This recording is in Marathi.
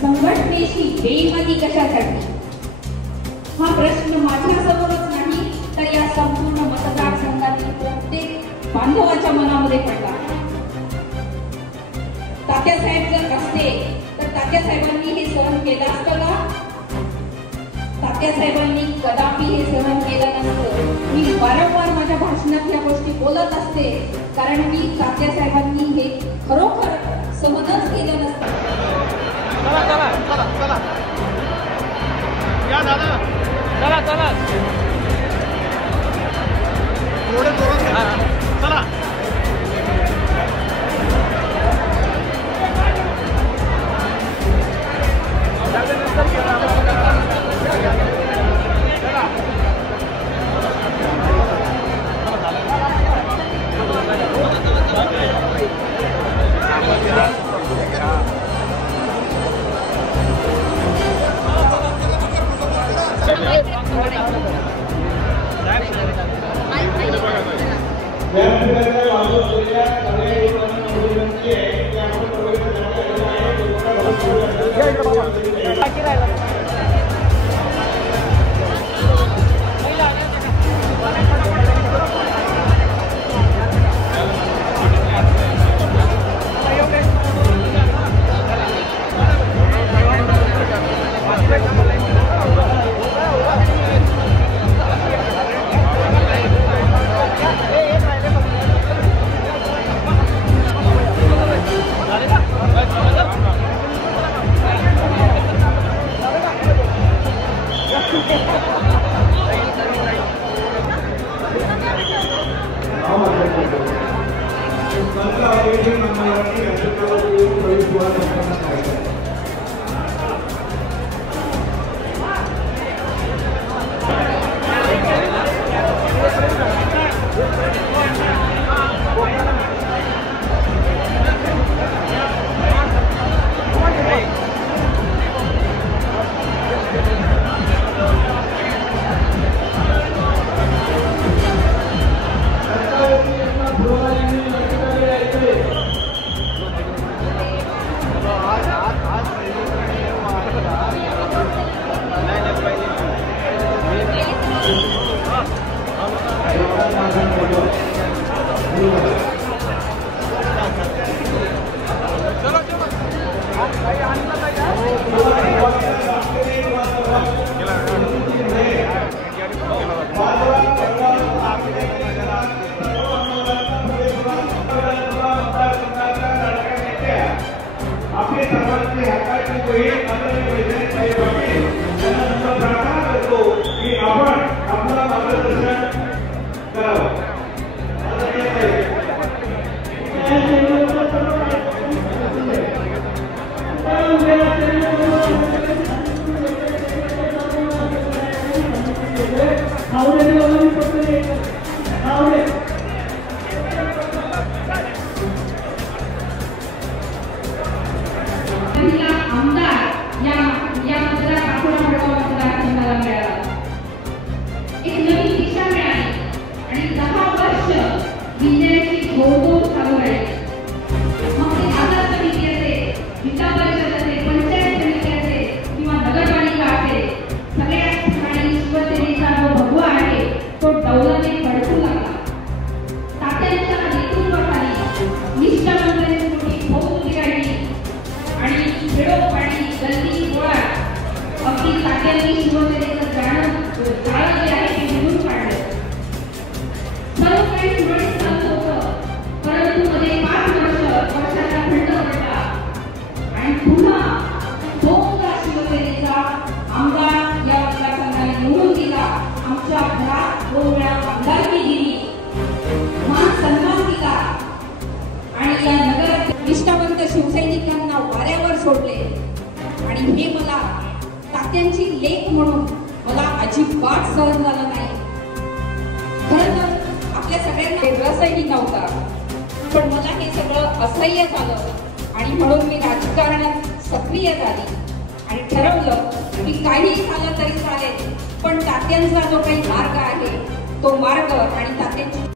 संघटनेची बेईमानी कशासाठी हा प्रश्न माझ्यासमोरच नाही तर या संपूर्ण मतदारसंघातील प्रत्येक बांधवाच्या मनामध्ये पडला. तात्यासाहेब जर असते तर तात्यासाहेबांनी हे सहन केलं असतं का? तात्यासाहेबांनी कदापि हे सहन केलं नसतं. मी वारंवार माझ्या भाषणात या गोष्टी बोलत असते कारण मी तात्यासाहेबांनी हे खरोखर सहनच केलं नसतं. चला चला चला चला या दादा चला चला थोडे जोरात चला निष्ठावंत शिवसैनिकांना वाऱ्यावर सोडले आणि हे मला तात्यांची लेख म्हणून मला अजिबात सहन झालं नाही. खरं तर आपल्या सगळ्यांना रसही नव्हता, पण मला हे सगळं असह्य झालं आणि म्हणून मी राजकारणात सक्रिय झाली आणि ठरवलं की काही झालं तरी चालेल, पण तात्यांचा जो काही मार्ग आहे तो मार्ग आणि तात्यांची